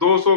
200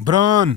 بران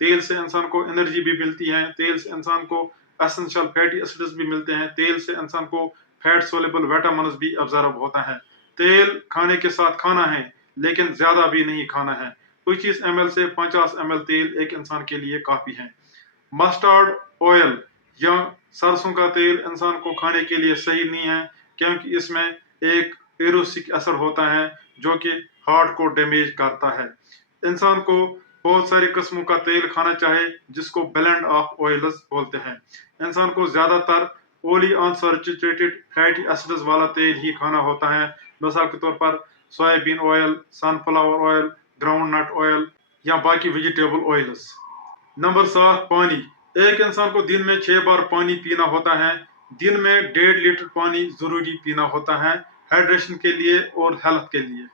تیل سے انسان کو انرجی بھی ملتی ہے، تیل سے انسان کو اسینشل فیٹی ایسڈز بھی ملتے ہیں، تیل سے انسان کو فیٹ سولیبل وٹامنز بھی ابزرو ہوتا ہے۔ تیل کھانے کے ساتھ کھانا ہے لیکن زیادہ بھی نہیں کھانا ہے۔ 25 ml سے 50 ml تیل ایک انسان کے لیے کافی ہے۔ مسٹرڈ آئل یا سرسوں کا تیل انسان کو کھانے کے لیے صحیح نہیں ہے، کیونکہ اس میں ایک ایروسک اثر ہوتا ہے جو کہ ہارٹ کو ڈیمیج کرتا ہے۔ انسان کو بہت ساری قسموں کا تیل کھانا چاہے جس کو بلینڈ آف آئلز بولتے ہیں۔ انسان کو زیادہ تر اولی انسیچوریٹڈ فیٹی ایسڈز والا تیل ہی کھانا ہوتا ہے، مثال کے طور پر سویابین آئل، سن فلاور آئل، گراؤنڈ نٹ آئل یا باقی ویجیٹیبل آئلز۔ نمبر 7، پانی۔ ایک انسان کو دن میں 6 بار پانی پینا ہوتا ہے۔ دن میں 1.5 لیٹر پانی ضروری پینا ہوتا ہے ہائیڈریشن کے لیے اور ہیلتھ کے لیے۔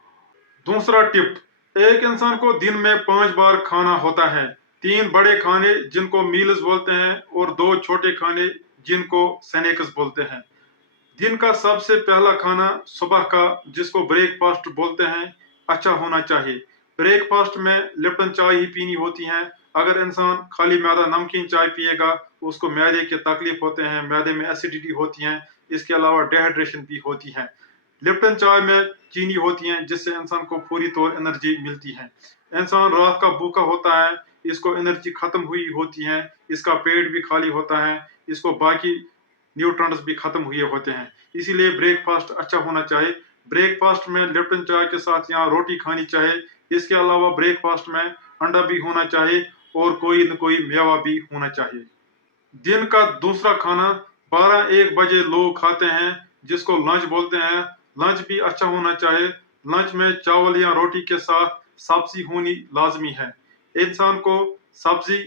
دوسرا ٹپ، ایک انسان کو دن میں 5 بار کھانا ہوتا ہے۔ 3 بڑے کھانے جن کو میلز بولتے ہیں اور 2 چھوٹے کھانے جن کو سنیکس بولتے ہیں۔ دن کا سب سے پہلا کھانا صبح کا جس کو بریک فاسٹ بولتے ہیں اچھا ہونا چاہیے۔ بریک فاسٹ میں لپٹن چائے ہی پینی ہوتی ہے۔ اگر انسان خالی معدہ نمکین چائے پیے گا اس کو معدے کے تکلیف ہوتے ہیں، معدے میں ایسیڈیٹی ہوتی ہے، اس کے علاوہ ڈیہائیڈریشن بھی ہوتی ہے۔ لپٹن چائے میں چینی ہوتی ہے جس سے انسان کو پوری طور انرجی ملتی ہے۔ انسان رات کا بھوکا ہوتا ہے، اس کو انرجی ختم ہوئی ہوتی ہے، اس کا پیٹ بھی خالی ہوتا ہے، اس کو باقی نیوٹرنٹس بھی ختم ہوئے ہوتے ہیں، اسی لیے بریک فاسٹ اچھا ہونا چاہیے۔ بریک فاسٹ میں لپٹن چائے کے ساتھ یہاں روٹی کھانی چاہیے۔ اس کے علاوہ بریک فاسٹ میں انڈا بھی ہونا چاہیے اور کوئی نہ کوئی میوہ بھی ہونا چاہیے۔ دن کا دوسرا کھانا 12-1 بجے لوگ کھاتے ہیں جس کو لنچ بولتے ہیں۔ لنچ بھی اچھا ہونا چاہیے۔ لنچ میں چاول یا روٹی کے ساتھ سبزی ہونی لازمی ہے۔ انسان کو سبزی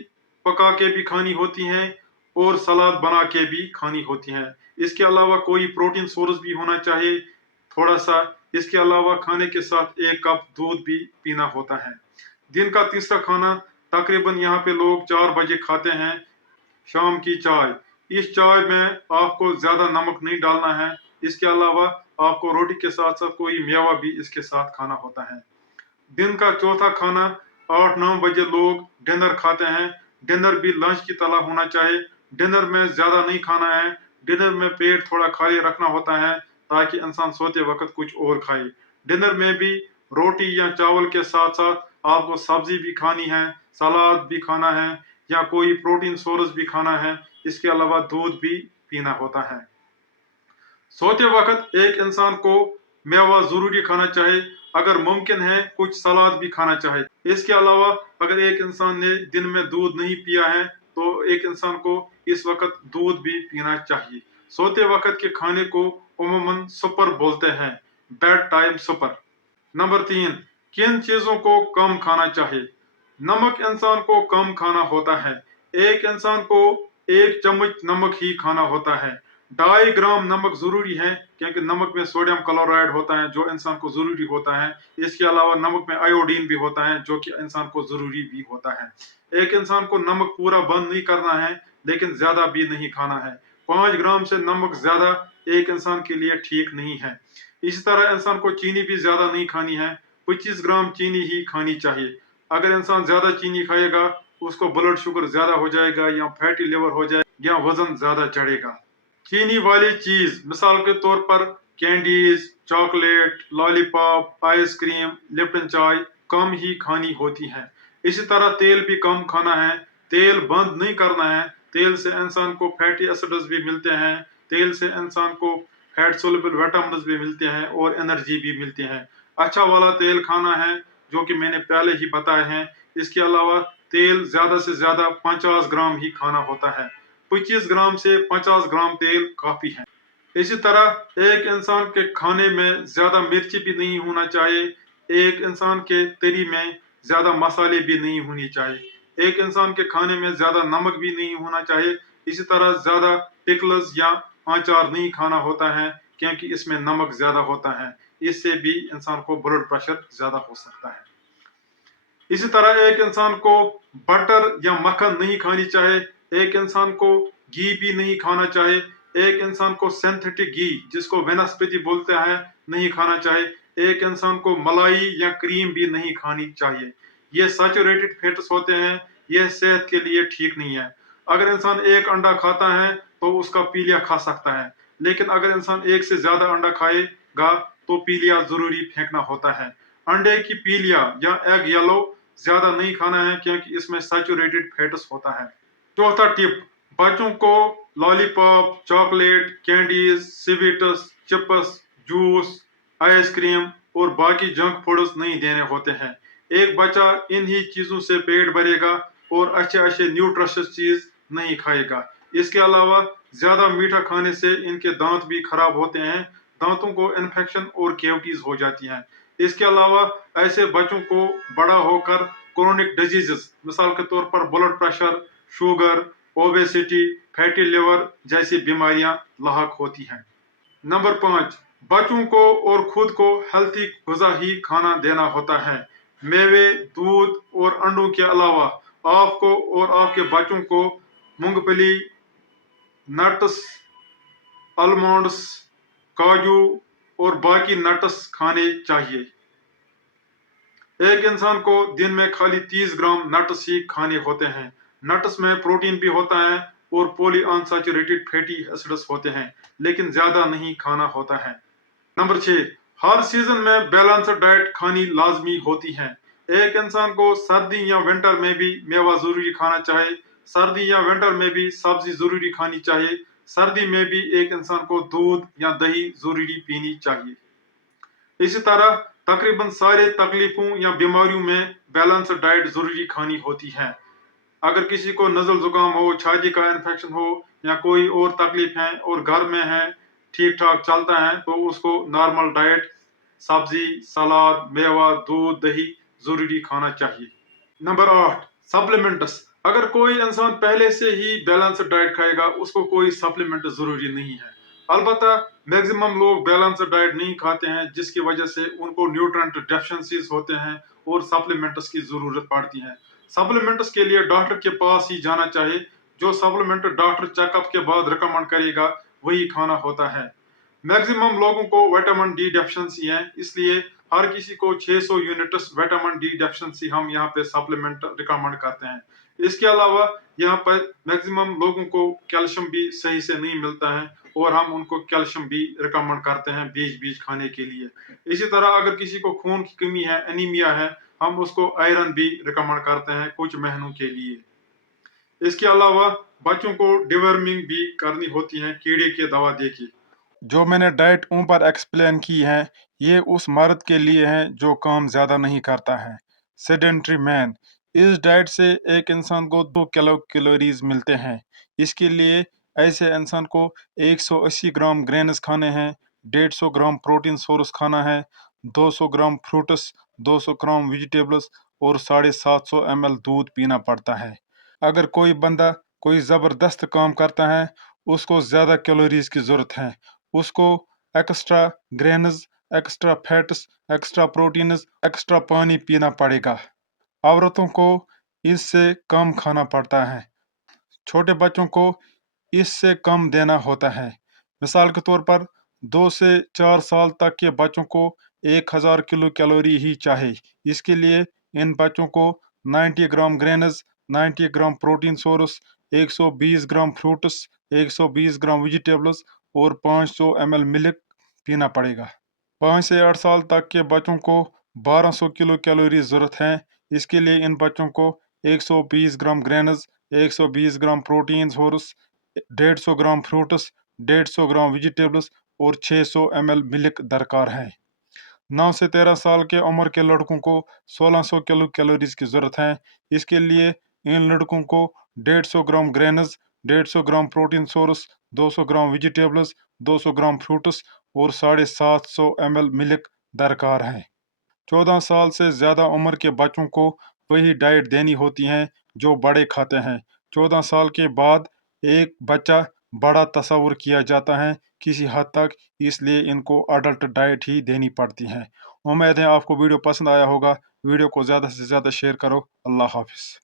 پکا کے بھی کھانی ہوتی ہے اور سلاد بنا کے بھی کھانی ہوتی ہے۔ اس کے علاوہ کوئی پروٹین سورس بھی ہونا چاہیے تھوڑا سا۔ اس کے علاوہ کھانے کے ساتھ 1 کپ دودھ بھی پینا ہوتا ہے۔ دن کا تیسرا کھانا تقریباً یہاں پہ لوگ 4 بجے کھاتے ہیں، شام کی چائے۔ اس چائے میں آپ کو زیادہ نمک نہیں ڈالنا ہے، اس کے علاوہ آپ کو روٹی کے ساتھ ساتھ کوئی میوہ بھی اس کے ساتھ کھانا ہوتا ہے۔ دن کا چوتھا کھانا 8-9 بجے لوگ ڈنر کھاتے ہیں۔ ڈنر بھی لنچ کی طرح ہونا چاہیے۔ ڈنر میں زیادہ نہیں کھانا ہے، ڈنر میں پیٹ تھوڑا خالی رکھنا ہوتا ہے تاکہ انسان سوتے وقت کچھ اور کھائے۔ ڈنر میں بھی روٹی یا چاول کے ساتھ ساتھ آپ کو سبزی بھی کھانی ہے، سلاد بھی کھانا ہے یا کوئی پروٹین سورس بھی کھانا ہے، اس کے علاوہ دودھ بھی پینا ہوتا ہے۔ سوتے وقت ایک انسان کو میوہ ضروری کھانا چاہیے، اگر ممکن ہے کچھ سلاد بھی کھانا چاہیے۔ اس کے علاوہ اگر ایک انسان نے دن میں دودھ نہیں پیا ہے تو ایک انسان کو اس وقت دودھ بھی پینا چاہیے۔ سوتے وقت کے کھانے کو عموماً سپر بولتے ہیں، بیڈ ٹائم سپر۔ نمبر 3، کن چیزوں کو کم کھانا چاہیے؟ نمک انسان کو کم کھانا ہوتا ہے۔ ایک انسان کو 1 چمچ نمک ہی کھانا ہوتا ہے۔ 2.5 گرام نمک ضروری ہے کیونکہ نمک میں سوڈیم کلورائڈ ہوتا ہے جو انسان کو ضروری ہوتا ہے۔ اس کے علاوہ نمک میں آیوڈین بھی ہوتا ہے جو کہ انسان کو ضروری بھی ہوتا ہے۔ ایک انسان کو نمک پورا بند نہیں کرنا ہے لیکن زیادہ بھی نہیں کھانا ہے۔ 5 گرام سے نمک زیادہ ایک انسان کے لیے ٹھیک نہیں ہے۔ اسی طرح انسان کو چینی بھی زیادہ نہیں کھانی ہے، 25 گرام چینی ہی کھانی چاہیے۔ اگر انسان زیادہ چینی کھائے گا اس کو بلڈ شوگر زیادہ ہو جائے گا یا فیٹی لیور ہو جائے گا یا وزن زیادہ چڑھے گا۔ چینی والی چیز مثال کے طور پر کینڈیز، چاکلیٹ، لالی پاپ، آئس کریم، لپٹن چائے کم ہی کھانی ہوتی ہے۔ اسی طرح تیل بھی کم کھانا ہے، تیل بند نہیں کرنا ہے۔ تیل سے انسان کو فیٹی ایسڈز بھی ملتے ہیں، تیل سے انسان کو فیٹ سولیبل وٹامنز بھی ملتے ہیں اور انرجی بھی ملتی ہے۔ اچھا والا تیل کھانا ہے جو کہ میں نے پہلے ہی بتایا ہے۔ اس کے علاوہ تیل زیادہ سے زیادہ 50 گرام ہی کھانا ہوتا ہے۔ 25 گرام سے 50 گرام تیل کافی ہے۔ اسی طرح ایک انسان کے کھانے میں زیادہ مرچی بھی نہیں ہونا چاہیے، ایک انسان کے تری میں زیادہ مسالے بھی نہیں ہونی چاہیے، ایک انسان کے کھانے میں زیادہ نمک بھی نہیں ہونا چاہیے۔ اسی طرح زیادہ پکلز یا آچار نہیں کھانا ہوتا ہے کیونکہ اس میں نمک زیادہ ہوتا ہے، اس سے بھی انسان کو بلڈ پریشر زیادہ ہو سکتا ہے۔ اسی طرح ایک انسان کو بٹر یا مکھن نہیں کھانی چاہیے، ایک انسان کو گھی بھی نہیں کھانا چاہیے، ایک انسان کو سینتھیٹک گھی جس کو وینسپتی بولتے ہیں نہیں کھانا چاہیے، ایک انسان کو ملائی یا کریم بھی نہیں کھانی چاہیے۔ یہ سیچوریٹڈ فیٹس ہوتے ہیں، یہ صحت کے لیے ٹھیک نہیں ہے۔ اگر انسان ایک انڈا کھاتا ہے تو اس کا پیلیا کھا سکتا ہے، لیکن اگر انسان ایک سے زیادہ انڈا کھائے گا تو پیلیا ضروری پھینکنا ہوتا ہے۔ انڈے کی پیلیا یا ایگ یلو زیادہ نہیں کھانا ہے کیونکہ اس میں سیچوریٹڈ فیٹس ہوتا ہے۔ چوتھا ٹپ، بچوں کو lollipop, chocolate, candies, sweets, chips, juice, ice cream اور باقی جنک فوڈز نہیں دینے ہوتے ہیں۔ ایک بچہ انہی چیزوں سے پیٹ بھرے گا اور اچھے نیوٹرشس چیز نہیں کھائے گا۔ اس کے علاوہ زیادہ میٹھا کھانے سے ان کے دانت بھی خراب ہوتے ہیں، دانتوں کو انفیکشن اور کیوٹیز ہو جاتی ہیں۔ اس کے علاوہ ایسے بچوں کو بڑا ہو کر کرونک ڈیزیزز، مثال کے طور پر blood pressure, sugar, obesity, fatty liver جیسی بیماریاں لاحق ہوتی ہیں۔ نمبر 5، بچوں کو اور خود کو ہیلتھی غذا ہی کھانا دینا ہوتا ہے۔ میوے، دودھ اور انڈوں کے علاوہ آپ کو اور آپ کے بچوں کو مونگ پھلی، نٹس، آلمنڈس، کاجو اور باقی نٹس کھانے چاہیے۔ ایک انسان کو دن میں خالی 30 گرام نٹس ہی کھانے ہوتے ہیں۔ نٹس میں پروٹین بھی ہوتا ہے اور پولی انسیچوریٹڈ فیٹی ایسڈز ہوتے ہیں، لیکن زیادہ نہیں کھانا ہوتا ہے۔ نمبر 6، ہر سیزن میں بیلنسڈ ڈائٹ کھانی لازمی ہوتی ہے۔ ایک انسان کو سردی یا ونٹر میں بھی میوہ ضروری کھانا چاہیے، سردی یا ونٹر میں بھی سبزی ضروری کھانی چاہیے، سردی میں بھی ایک انسان کو دودھ یا دہی ضروری پینی چاہیے۔ اسی طرح تقریباً سارے تکلیفوں یا بیماریوں میں بیلنسڈ ڈائٹ ضروری کھانی ہوتی ہے۔ اگر کسی کو نزل زکام ہو، چھاتی کا انفیکشن ہو یا کوئی اور تکلیف ہے اور گھر میں ہے ٹھیک ٹھاک چلتا ہے تو اس کو نارمل ڈائٹ، سبزی، سلاد، میوہ، دودھ، دہی ضروری کھانا چاہیے۔ Number 8، supplements. اگر کوئی انسان پہلے سے ہی بیلنسڈ ڈائٹ کھائے گا اس کو کوئی سپلیمنٹ ضروری نہیں ہے۔ البتہ میکسیمم لوگ بیلنسڈ ڈائٹ نہیں کھاتے ہیں، جس کی وجہ سے ان کو نیوٹرنٹ ڈیفیشنسیز ہوتے ہیں اور سپلیمنٹس کی ضرورت پڑتی ہے۔ سپلیمنٹس کے لیے ڈاکٹر کے پاس ہی جانا چاہیے۔ جو سپلیمنٹ ڈاکٹر چیک اپ کے بعد ریکمنڈ کرے گا وہی کھانا ہوتا ہے۔ میکسیمم لوگوں کو وٹامن ڈی ڈیفیشنسی ہے، اس لیے ہر کسی کو 600 یونٹس وٹامن ڈی ڈیفیشنسی ہم یہاں پہ سپلیمنٹ ریکمنڈ کرتے ہیں۔ اس کے علاوہ یہاں پر میکسیمم لوگوں کو کیلشیم بھی صحیح سے نہیں ملتا ہے اور ہم ان کو کیلشیم بھی ریکمنڈ کرتے ہیں بیچ بیچ کھانے کے لیے۔ اسی طرح اگر کسی کو خون کی کمی ہے، انیمیا ہے، ہم اس کو آئرن بھی ریکمنڈ کرتے ہیں کچھ مہینوں کے لیے۔ اس کے علاوہ بچوں کو ڈیورمنگ بھی کرنی ہوتی ہے کیڑے کی دوا دے کے۔ جو میں نے ڈائٹ اوپر ایکسپلین کی ہے یہ اس مرد کے لیے ہے جو کام زیادہ نہیں کرتا ہے، سیڈنٹری مین۔ اس ڈائٹ سے ایک انسان کو 2 کیلوریز ملتے ہیں۔ اس کے لیے ایسے انسان کو 180 گرام گرینز کھانے ہیں، 150 گرام پروٹین سورس کھانا ہے، 200 گرام فروٹس، 200 گرام ویجیٹیبلز اور 750 ml دودھ پینا پڑتا ہے۔ اگر کوئی بندہ کوئی زبردست کام کرتا ہے اس کو زیادہ کیلوریز کی ضرورت ہے، اس کو extra greens, extra fats, extra proteins, extra پانی پینا پڑے گا۔ عورتوں کو اس سے کم کھانا پڑتا ہے، چھوٹے بچوں کو اس سے کم دینا ہوتا ہے۔ مثال کے طور پر 2 سے 4 سال تک کے بچوں کو 1000 کلو کیلوری ہی چاہیے۔ اس کے لیے ان بچوں کو 90 gram greens, 90 gram protein source, 120 gram fruits, 120 gram vegetables اور 500 ml ملک پینا پڑے گا۔ 5 سے 8 سال تک کے بچوں کو 1200 کلو کیلوری ضرورت ہے۔ اس کے لیے ان بچوں کو 120 gram greens, 120 gram protein source, 150 gram fruits, 150 gram vegetables اور 600 ml ملک درکار ہے۔ 9 سے 13 سال کے عمر کے لڑکوں کو 1600 کلو کیلوریز کی ضرورت ہے۔ اس کے لیے ان لڑکوں کو 150 gram greens, 150 gram protein source, 200 gram vegetables, 200 gram fruits اور 750 ml ملک درکار ہے۔ 14 سال سے زیادہ عمر کے بچوں کو وہی ڈائٹ دینی ہوتی ہے جو بڑے کھاتے ہیں۔ 14 سال کے بعد ایک بچہ بڑا تصور کیا جاتا ہے کسی حد تک، اس لیے ان کو اڈلٹ ڈائٹ ہی دینی پڑتی ہے۔ امید ہے آپ کو ویڈیو پسند آیا ہوگا۔ ویڈیو کو زیادہ سے زیادہ شیئر کرو۔ اللہ حافظ۔